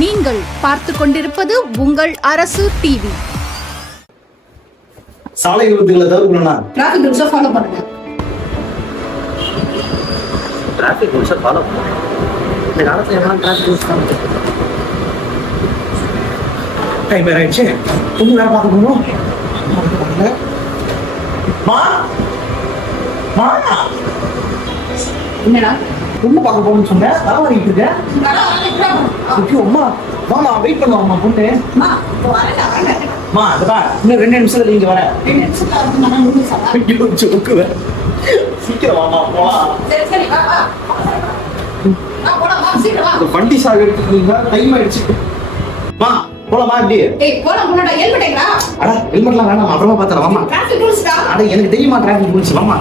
நீங்கள் பார்த்து கொண்டிருப்பது உங்கள் அரசு டிவி சாலை விபத்துகளை தவிர்க்கணும்னா டிராஃபிக் ரூல்ஸை ஃபாலோ பண்ணுங்க. டிராஃபிக் ரூல்ஸை ஃபாலோ பண்ணுங்க. இந்த காலத்துல எல்லாம் டிராஃபிக் ரூல்ஸ் தான் டைம் வேற ஆயிடுச்சு. பொண்ணு வேற பார்க்க போகணும் மா? மா? என்னடா? பொண்ணு பார்க்க போகணும்னு சொன்னேன் வாங்கிட்டு இருக்கேன் ஐயோ அம்மா வாமா வெயிட் பண்ணுவாம்மா பொண்ணு மா அதா இன்னும் ரெண்டு நிமிஷத்துல நீங்க வர. வேற. சீக்கிரம் வாமா போலாம் வண்டி சாக எடுத்துக்கிறீங்க டைம் ஆயிடுச்சு. மா போலாமா இப்படி? அட ஹெல்மெட்லாம் வேணாம் அப்புறமா பார்த்தலாம் வாமா. அட எனக்கு தெரியுமா டிராஃபிக் ரூல்ஸ் வாமா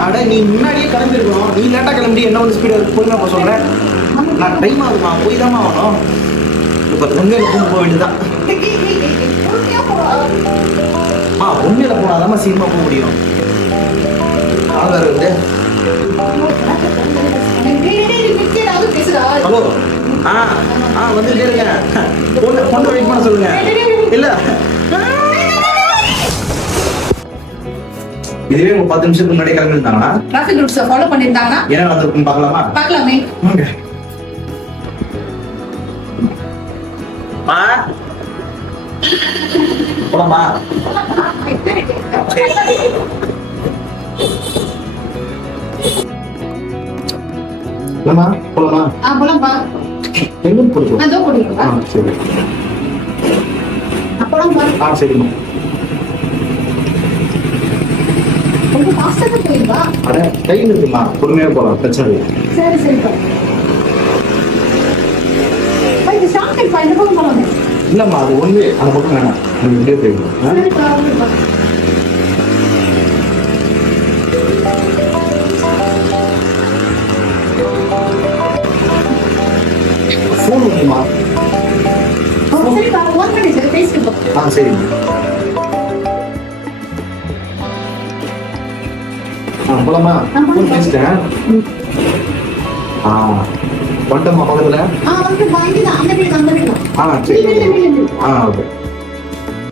அட நீ முன்னாடியே கிளம்பிருக்கணும் நீ லேட்டாக கிளம்பி என்ன வந்து ஸ்பீடு போய் நான் சொல்கிறேன் நான் டைம் ஆகுமா? போய் தான் ஆகணும். இப்போ உண்மையில போக போக ஆ உண்மையில் போனால் தான் சீக்கிரமா போக முடியும். ஆதார் வந்து ஹலோ ஆ ஆ வந்து கேளுங்க பொண்ணு பொண்ணு வெயிட் பண்ண சொல்லுங்க. இல்லை. இதுவே உங்க பத்து நிமிஷத்துக்கு முன்னாடி கிளம்பிருந்தாங்கன்னா டிராஃபிக் ரூல்ஸை ஃபாலோ பண்ணியிருந்தாங்கன்னா என்ன வந்திருக்குன்னு பார்க்கலாமா? பார்க்கலாமே. மா. போலாமா? இல்லம்மா போலாமா? ஆ போலாம்ப்பா. எங்க போடுவோம் அதோ போடுவீங்களா ஆ சரி. அப்போலாம்ப்பா ஆ சரிம்மா. அட டைம் இருக்குமா பொறுமையா போலாம் பிரச்சனை இல்லை. சரி சரிப்பா அப்பா, இது ஷார்ட் கட் இந்த பக்கம் போலாமே இல்லம்மா அது ஒன்று அந்த பக்கம் வேணாம். நீங்க இப்படியே போயிடும் சரிப்பா ஓகேப்பா ஃபோன் இருக்குமா ஓ, சரிப்பா ஒன் மினிட் சரி பேசிட்டு போ. ஆ சரிம்மா. போலாமா. ஃபோன் பேசிட்டேன் ஆ வந்துட்டோம்மா பக்கத்துல? ஆ சரி ஆ ஓகே.